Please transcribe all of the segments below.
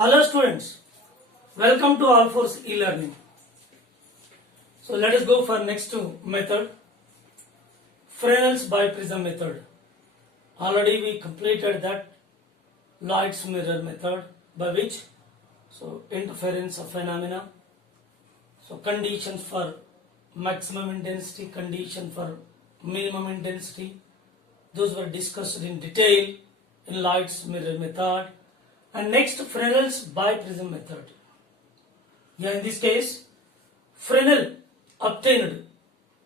Hello students, welcome to Allforce e-learning. So let us go for next method, Fresnel's biprism method. Already we completed that Lloyd's mirror method by which interference of phenomena, conditions for maximum intensity, condition for minimum intensity, those were discussed in detail in Lloyd's mirror method. And next, Fresnel's biprism method. Here in this case, Fresnel obtained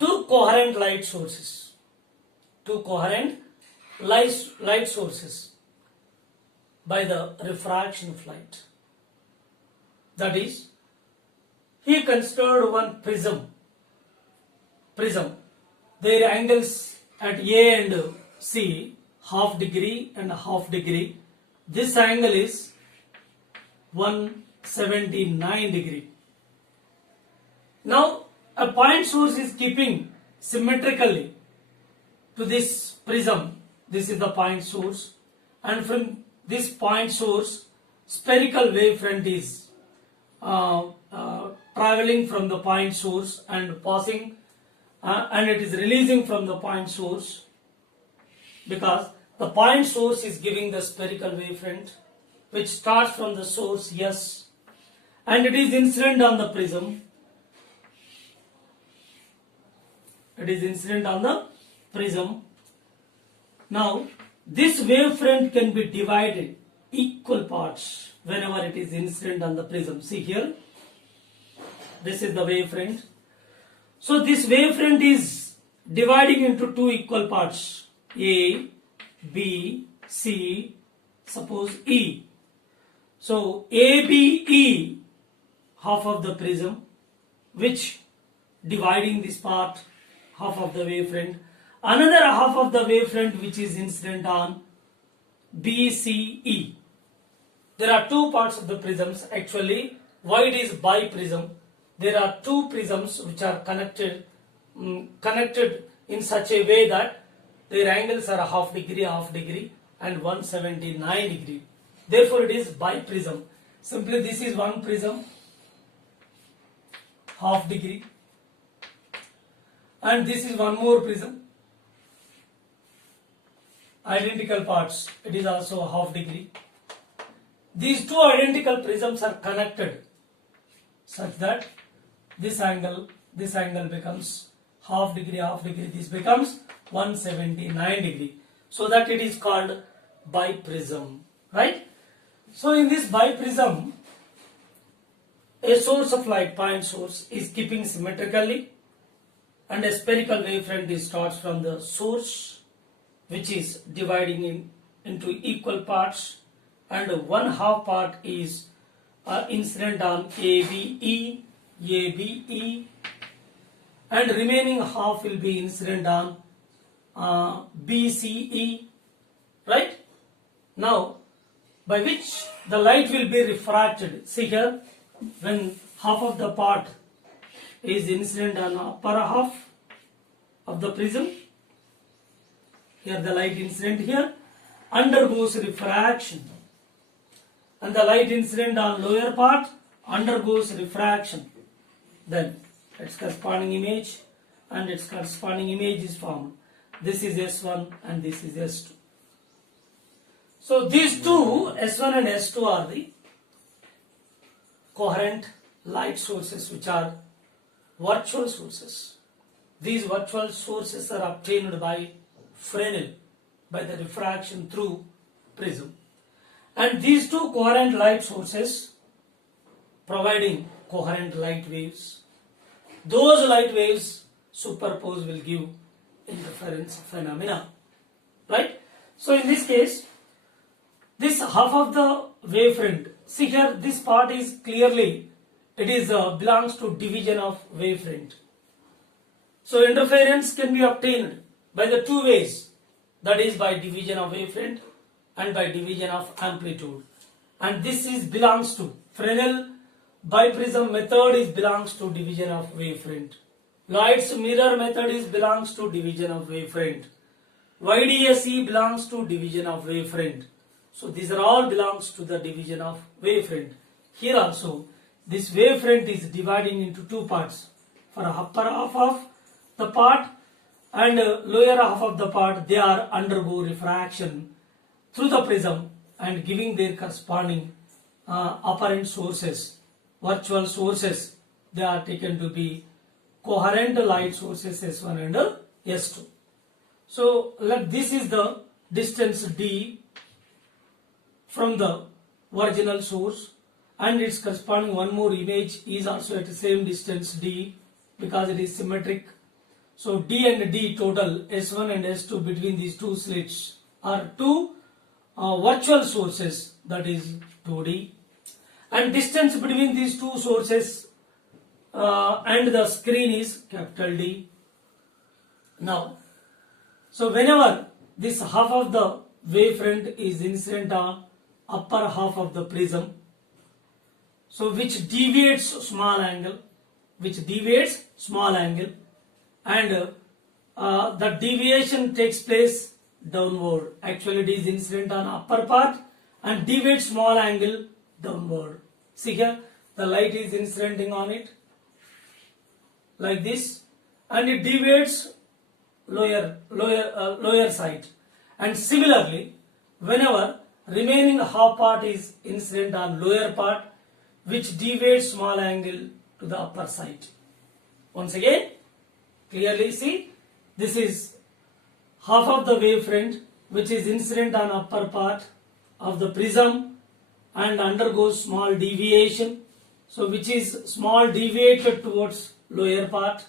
two coherent light sources. Two coherent light sources by the refraction of light. That is, he considered one prism. Their angles at A and C, half degree and half degree. This angle is 179 degree. Now a point source is keeping symmetrically to this prism. This is the point source, and from this point source spherical wavefront is traveling from the point source and passing and it is releasing from the point source, because the point source is giving the spherical wavefront which starts from the source S and it is incident on the prism. It is incident on the prism. Now this wavefront can be divided equal parts whenever it is incident on the prism. See here, this is the wavefront. So this wavefront is dividing into two equal parts, A, B, C, suppose E. So A, B, E, half of the prism, which dividing this part, half of the wavefront. Another half of the wavefront which is incident on B, C, E. There are two parts of the prisms. Actually, why it is biprism? There are two prisms which are connected in such a way that their angles are half degree and 179 degree. Therefore, it is biprism. Simply, this is one prism, half degree, and this is one more prism, identical parts. It is also half degree. These two identical prisms are connected such that this angle becomes half degree, this becomes 179 degree. So that it is called biprism, right? So in this biprism, a source of light, point source, is keeping symmetrically and a spherical wavefront starts from the source which is dividing into equal parts, and one half part is incident on ABE, and remaining half will be incident on BCE, right? Now, by which the light will be refracted. See here, when half of the part is incident on upper half of the prism, here the light incident here undergoes refraction, and the light incident on lower part undergoes refraction. Then its corresponding image and its corresponding image is formed. This is S1 and this is S2. So these two, S1 and S2, are the coherent light sources which are virtual sources. These virtual sources are obtained by Fresnel by the refraction through prism. And these two coherent light sources providing coherent light waves. Those light waves superposed will give interference phenomena, right? So in this case, this half of the wavefront, see here, this part is clearly, it is belongs to division of wavefront. So interference can be obtained by the two ways, that is by division of wavefront and by division of amplitude. And this is belongs to Fresnel biprism method is belongs to division of wavefront. Lloyd's mirror method is belongs to division of wavefront. YDSE belongs to division of wavefront. So these are all belongs to the division of wavefront. Here also, this wavefront is dividing into two parts. For upper half of the part and lower half of the part, they are undergo refraction through the prism and giving their corresponding apparent sources, virtual sources. They are taken to be coherent light sources S1 and S2. So this is the distance d from the original source, and its corresponding one more image is also at the same distance d because it is symmetric. So d and d total, S1 and S2, between these two slits are two virtual sources, that is 2d, and distance between these two sources and the screen is capital D. Now, so whenever this half of the wavefront is incident on upper half of the prism, so which deviates small angle, and the deviation takes place downward. Actually it is incident on upper part and deviates small angle downward. See here, the light is incidenting on it like this, and it deviates lower side. And similarly, whenever remaining half part is incident on lower part, which deviates small angle to the upper side. Once again, clearly see, this is half of the wavefront which is incident on upper part of the prism and undergoes small deviation, so which is small deviated towards lower part,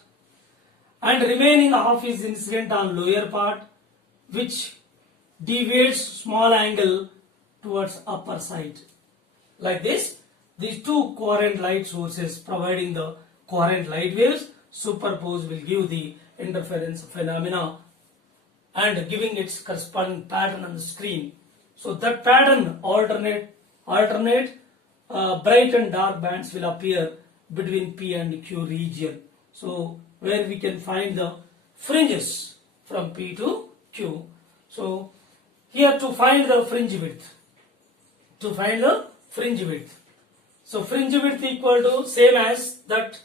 and remaining half is incident on lower part which deviates small angle towards upper side. Like this, these two coherent light sources providing the coherent light waves superposed will give the interference phenomena and giving its corresponding pattern on the screen. So that pattern alternate bright and dark bands will appear between P and Q region. So where we can find the fringes from P to Q. So here to find the fringe width. So fringe width equal to same as that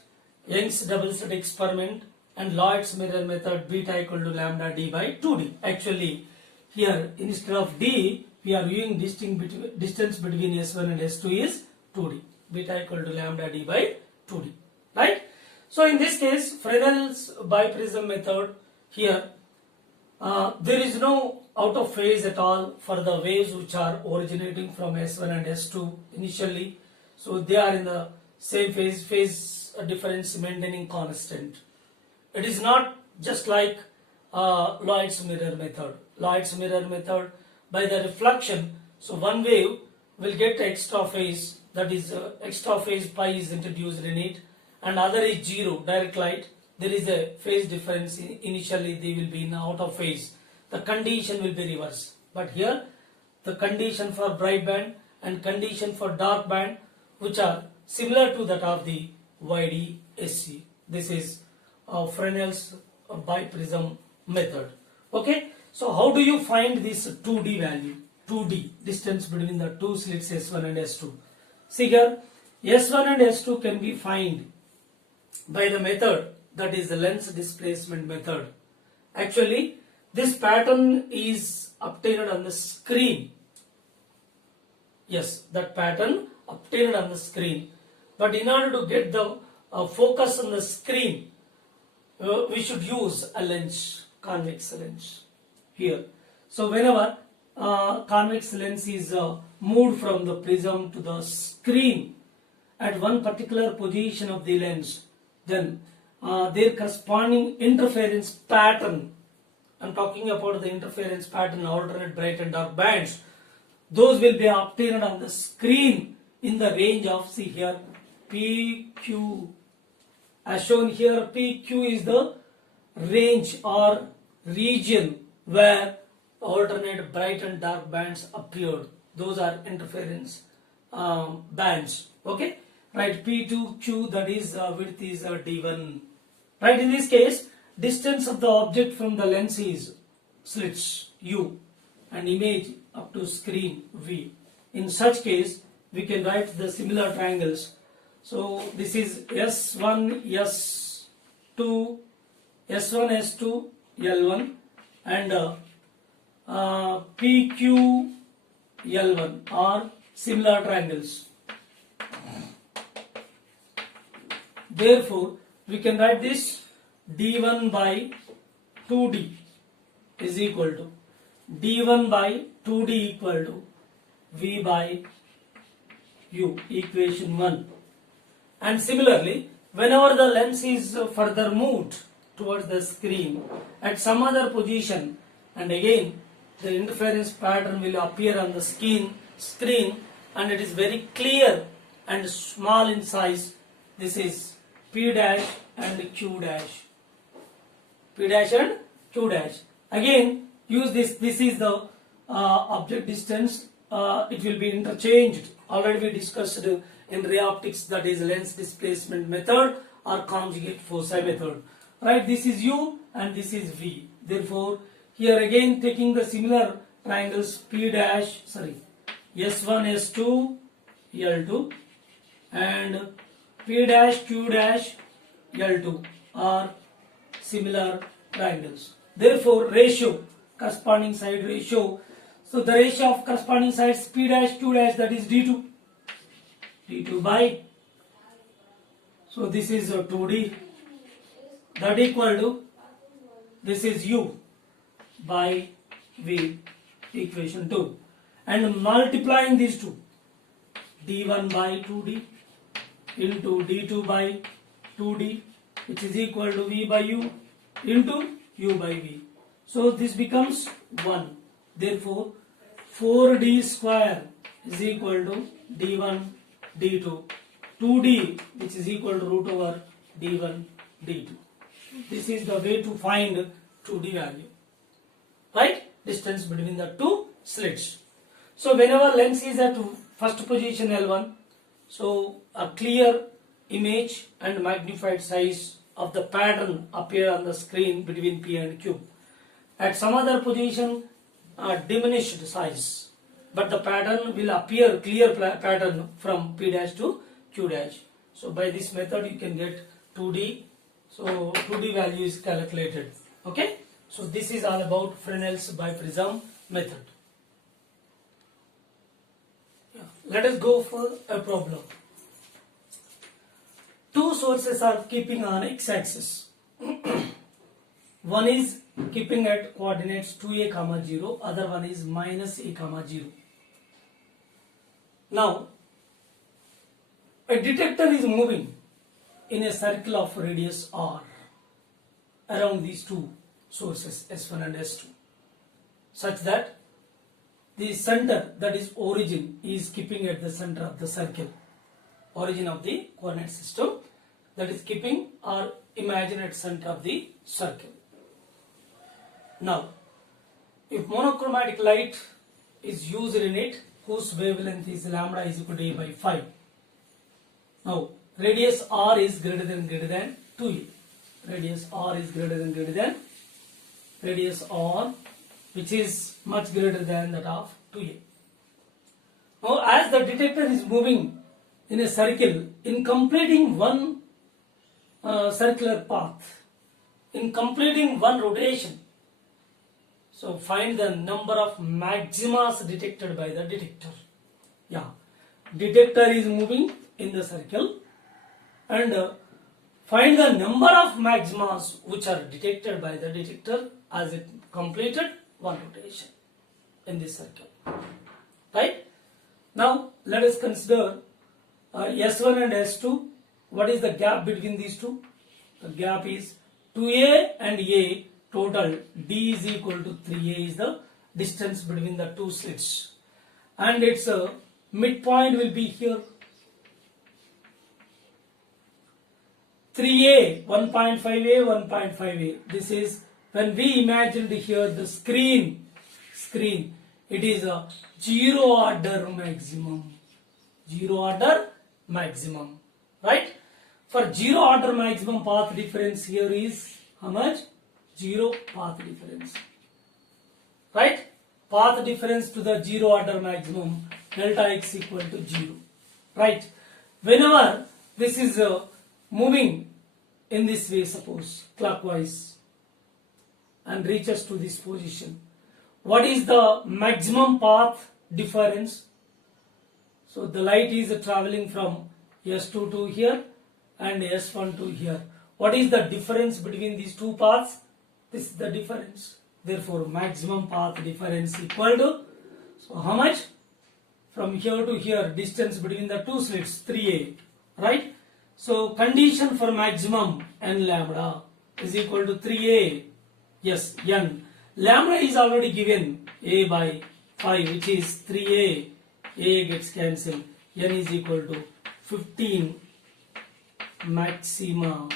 Young's double slit experiment and Lloyd's mirror method, beta equal to lambda d by 2d. Actually here instead of d we are viewing distance between S1 and S2 is 2d. Beta equal to lambda d by 2d. Right? So in this case, Fresnel's biprism method, here there is no out of phase at all for the waves which are originating from S1 and S2 initially. So they are in the same phase difference maintaining constant. It is not just like Lloyd's mirror method. Lloyd's mirror method, by the reflection, so one wave will get extra phase, that is extra phase pi is introduced in it, and other is zero, direct light. There is a phase difference. Initially they will be in out of phase. The condition will be reversed. But here the condition for bright band and condition for dark band, which are similar to that of the YDSC. This is Fresnel's biprism method. Okay. So how do you find this 2D value? 2D, distance between the two slits S1 and S2. See here, S1 and S2 can be found by the method, that is the lens displacement method. Actually, this pattern is obtained on the screen. Yes, that pattern obtained on the screen. But in order to get the focus on the screen, we should use a lens, convex lens here. So whenever convex lens is moved from the prism to the screen at one particular position of the lens, then their corresponding interference pattern, I'm talking about the interference pattern, alternate bright and dark bands, those will be obtained on the screen in the range of, see here, PQ. As shown here, PQ is the range or region where alternate bright and dark bands appeared. Those are interference bands. Okay, right? P2Q, that is width is D1. Right? In this case, distance of the object from the lens is slits U, and image up to screen V. In such case, we can write the similar triangles. So this is S1, S2, S1, S2, L1 and PQ, L1 are similar triangles. Therefore, we can write this D1 by 2D is equal to D1 by 2D equal to V by U, equation 1. And similarly, whenever the lens is further moved towards the screen at some other position, and again the interference pattern will appear on the screen and it is very clear and small in size. This is P dash and Q dash. P dash and Q dash. Again, use this. This is the object distance. It will be interchanged. Already we discussed in ray optics, that is lens displacement method or conjugate foci method. Right? This is U and this is V. Therefore, here again taking the similar triangles P dash, S1, S2, L2 and P dash, Q dash, L2 are similar triangles. Therefore, ratio, corresponding side ratio. So the ratio of corresponding sides P dash, Q dash, that is D2. D2 by, so this is 2D, that equal to, this is U by V, equation 2. And multiplying these two, D1 by 2D into D2 by 2D, which is equal to V by U into U by V. So this becomes 1. Therefore, 4D square is equal to D1 D2, 2D which is equal to root over D1 D2. This is the way to find 2D value. Right? Distance between the two slits. So whenever lens is at first position L1, so a clear image and magnified size of the pattern appear on the screen between P and Q. At some other position, diminished size, but the pattern will appear clear pattern from P dash to Q dash. So by this method you can get 2D. So 2D value is calculated. Okay. So this is all about Fresnel's biprism method. Yeah. Let us go for a problem. Two sources are keeping on x-axis. One is keeping at coordinates 2a, 0, other one is minus a, 0. Now, a detector is moving in a circle of radius r around these two sources S1 and S2, such that the center, that is origin, is keeping at the center of the circle. Origin of the coordinate system, that is keeping or imaginate center of the circle. Now, if monochromatic light is used in it, whose wavelength is lambda is equal to a by 5. Now, radius r is greater than 2a. Radius r is greater than radius r, which is much greater than that of 2a. Now, as the detector is moving in a circle, in completing one circular path, in completing one rotation, so find the number of maximas detected by the detector. Yeah, detector is moving in the circle and find the number of maximas which are detected by the detector as it completed one rotation in this circle. Right? Now let us consider S1 and S2. What is the gap between these two? The gap is 2a and a. Total D is equal to 3a is the distance between the two slits, and its midpoint will be here. 3a, 1.5a, 1.5a. This is when we imagined here the screen. It is a zero order maximum. Zero order maximum. Right? For zero order maximum, path difference here is how much? Zero path difference. Right? path difference to the zero order maximum, delta x equal to 0. Right? Whenever this is moving in this way, suppose clockwise, and reaches to this position, what is the maximum path difference? So the light is traveling from S2 to here and S1 to here. What is the difference between these two paths? This is the difference. Therefore, maximum path difference equal to, so how much? From here to here, distance between the two slits, 3a, right? So condition for maximum n lambda is equal to 3a, yes, n. Lambda is already given, a by 5, which is 3a, a gets cancelled, n is equal to 15 maxima.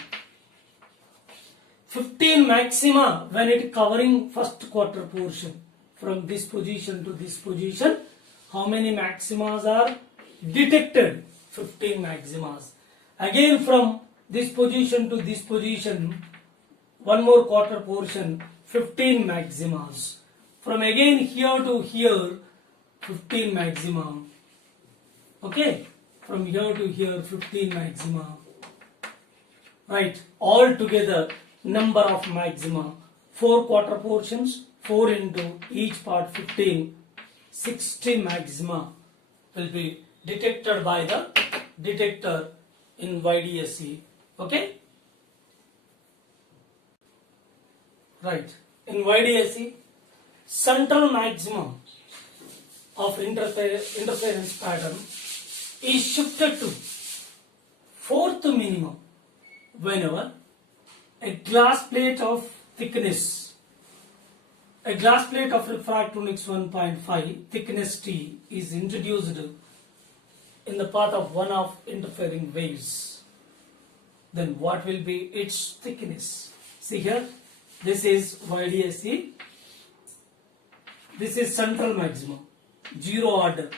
15 maxima when it covering first quarter portion. From this position to this position, how many maximas are detected? 15 maximas. Again from this position to this position, one more quarter portion, 15 maximas. From again here to here, 15 maxima. Okay, from here to here, 15 maxima. Right, all together number of maxima, 4 quarter portions, 4 into each part 15, 60 maxima will be detected by the detector in YDSE. Okay? Right. In YDSE, central maximum of interference pattern is shifted to fourth minimum whenever a glass plate of thickness, a glass plate of refractive index 1.5 thickness T is introduced in the path of one of interfering waves. Then what will be its thickness? See here, this is YDSE, this is central maximum, zero order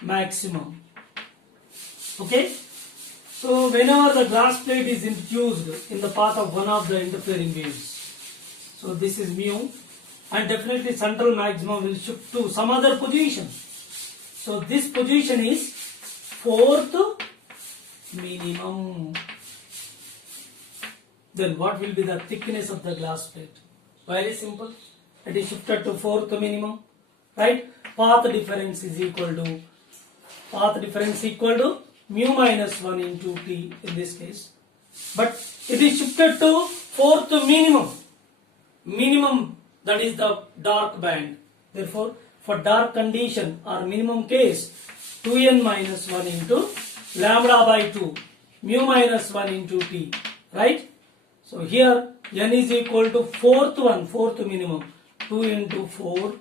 maximum. Okay? So whenever the glass plate is introduced in the path of one of the interfering waves, so this is mu, and definitely central maximum will shift to some other position. So this position is fourth minimum. Then what will be the thickness of the glass plate? Very simple. It is shifted to fourth minimum. Right? Path difference is equal to mu minus 1 into T in this case. But it is shifted to fourth minimum. Minimum, that is the dark band. Therefore, for dark condition or minimum case, 2n minus 1 into lambda by 2, mu minus 1 into T. Right? So here n is equal to fourth minimum. 2 into 4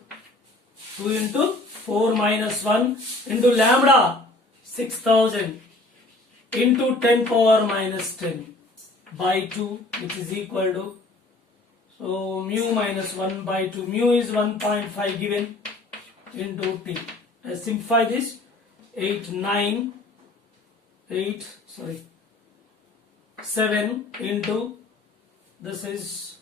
minus 1 into lambda 6000 into 10 power minus 10 by 2, which is equal to, so mu minus 1 by 2, mu is 1.5 given into T. Let's simplify this. 7 into, this is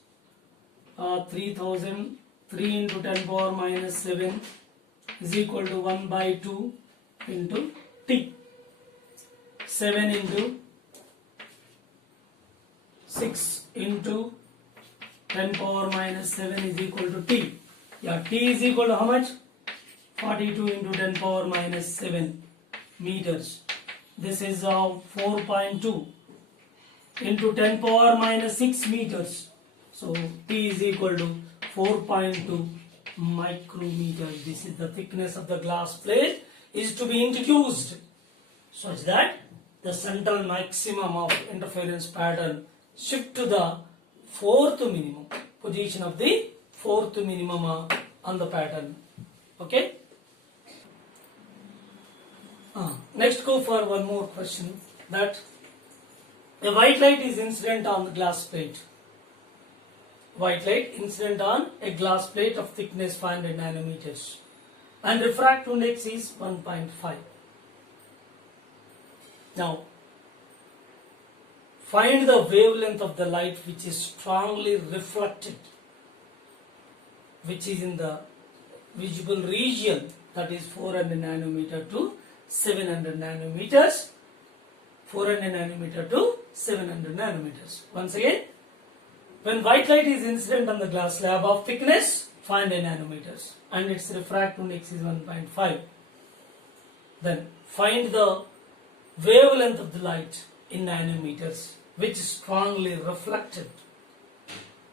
3000, 3 into 10 power minus 7 is equal to 1 by 2 into T. 7 into 6 into 10 power minus 7 is equal to T. Yeah, T is equal to how much? 42 into 10 power minus 7 meters. This is 4.2 into 10 power minus 6 meters. So T is equal to 4.2 micrometer. This is the thickness of the glass plate is to be introduced such that the central maximum of interference pattern shift to the fourth minimum, position of the fourth minimum on the pattern. Okay? Next go for one more question, that a white light is incident on the glass plate. White light incident on a glass plate of thickness 500 nanometers and refractive index is 1.5. Now, find the wavelength of the light which is strongly reflected which is in the visible region, that is 400 nanometer to 700 nanometers. 400 nanometer to 700 nanometers. Once again, when white light is incident on the glass slab of thickness 500 nanometers and its refractive index is 1.5, then find the wavelength of the light in nanometers which is strongly reflected,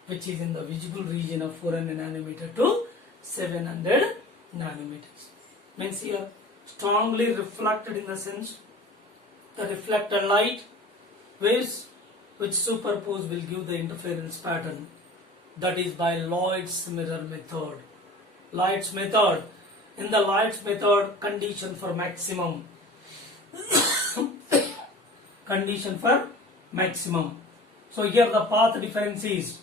which is in the visible region of 400 nanometer to 700 nanometers. Means here strongly reflected in the sense the reflected light waves which superpose will give the interference pattern, that is by Lloyd's mirror method. Lloyd's method. In the Lloyd's method, condition for maximum. Condition for maximum. So here the path difference is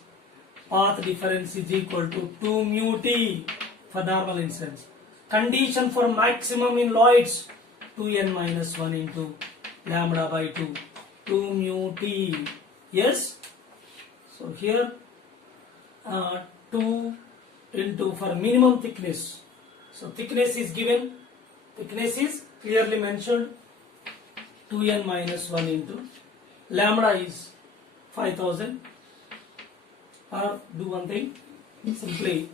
equal to 2 mu t for normal instance. Condition for maximum in Lloyd's 2n minus 1 into lambda by 2. 2 mu t. Yes. So here 2 into for minimum thickness. So thickness is given. Thickness is clearly mentioned. 2n minus 1 into lambda is 5000. Or do one thing. Simply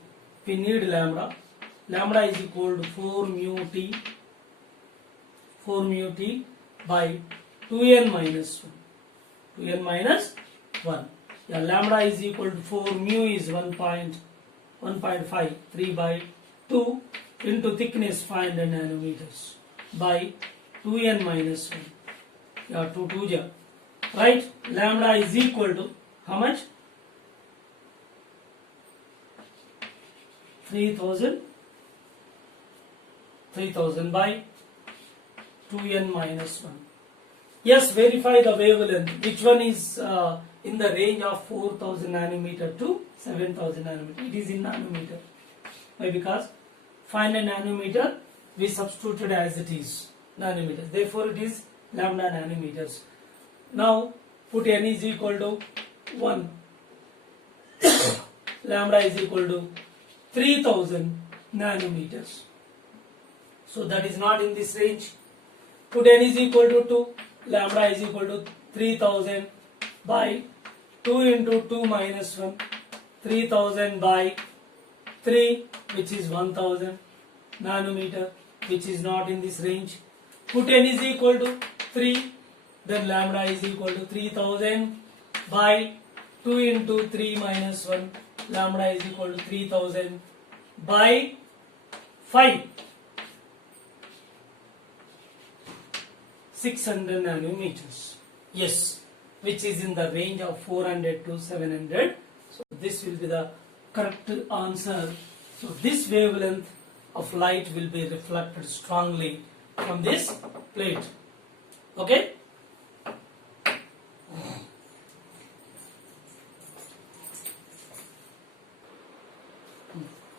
we need lambda. Lambda is equal to 4 mu t. 4 mu t by 2n minus 1. 2n minus 1. Yeah, lambda is equal to 4 mu is 1.5. 3 by 2 into thickness 500 nanometers by 2n minus 1. Yeah, 2 2 ja. Right? Lambda is equal to how much? 3000 by 2n minus 1. Yes, verify the wavelength. Which one is in the range of 4000 nanometer to 7000 nanometer? It is in nanometer. Why? Because 500 nanometer we substituted as it is nanometers. Therefore, it is lambda nanometers. Now, put n is equal to 1. Lambda is equal to 3000 nanometers. So that is not in this range. Put n is equal to 2. Lambda is equal to 3000 by 2 into 2 minus 1. 3000 by 3, which is 1000 nanometer, which is not in this range. Put n is equal to 3. Then lambda is equal to 3000 by 2 into 3 minus 1. Lambda is equal to 3000 by 5. 600 nanometers. Yes, which is in the range of 400 to 700. So this will be the correct answer. So this wavelength of light will be reflected strongly from this plate. Okay?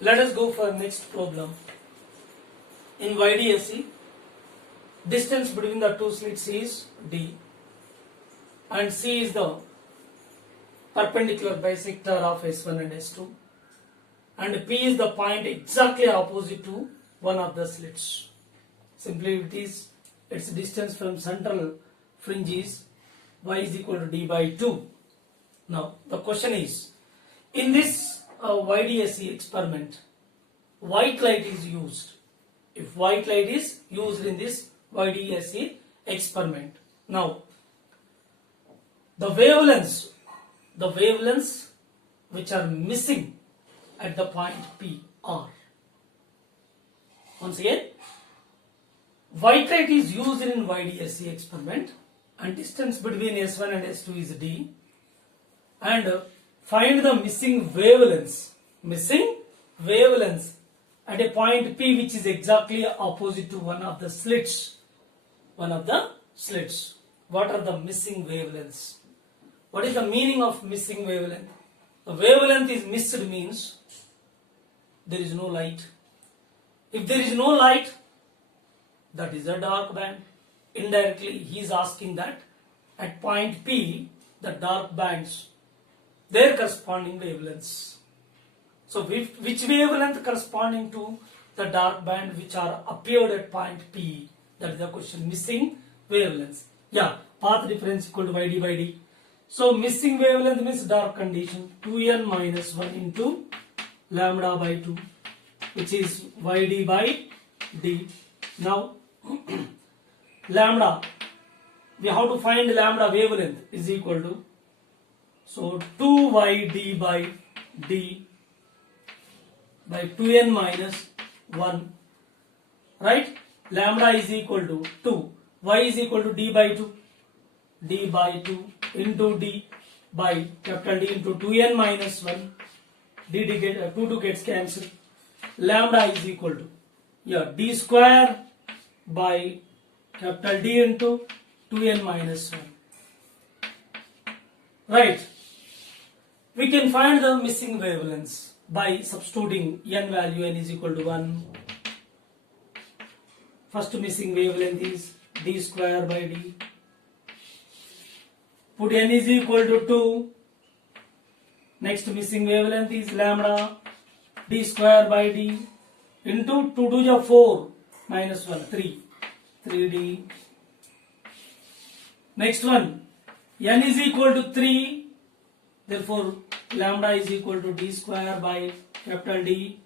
Let us go for next problem. In YDSE, distance between the two slits is D and C is the perpendicular bisector of S1 and S2 and P is the point exactly opposite to one of the slits. Simply it is its distance from central fringe is Y is equal to D by 2. Now the question is, in this YDSE experiment, white light is used. If white light is used in this YDSE experiment. Now, the wavelengths which are missing at the point P are. Once again, white light is used in YDSE experiment and distance between S1 and S2 is D, and find the missing wavelengths at a point P which is exactly opposite to one of the slits. What are the missing wavelengths? What is the meaning of missing wavelength? The wavelength is missed means there is no light. If there is no light, that is a dark band. Indirectly, he is asking that at point P, the dark bands, their corresponding wavelengths. So which wavelength corresponding to the dark band which are appeared at point P? That is the question. Missing wavelengths. Yeah, path difference equal to yd by d. So missing wavelength means dark condition. 2n minus 1 into lambda by 2, which is yd by d. Now lambda, we have to find lambda wavelength is equal to, so 2yd by d by 2n minus 1, right? Lambda is equal to 2, y is equal to d by 2 into d by capital D into 2n minus 1, d get 2 gets cancelled. Lambda is equal to, yeah, d square by capital D into 2n minus 1. Right. We can find the missing wavelengths by substituting n value. N is equal to 1. First missing wavelength is d square by d. Put n is equal to 2. Next missing wavelength is lambda, d square by d into 2 to the 4 minus 1, 3d. Next one, n is equal to 3. Therefore, lambda is equal to d square by capital D,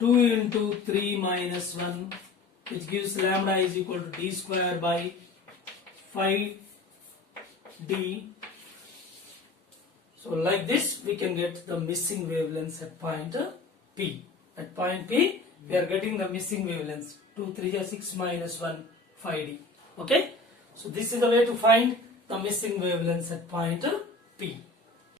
2 into 3 minus 1, which gives lambda is equal to d square by 5d. So like this, we can get the missing wavelengths at point P. At point P, we are getting the missing wavelengths. 2, 3 are 6 minus 1, 5d. Okay? So this is the way to find the missing wavelengths at point P.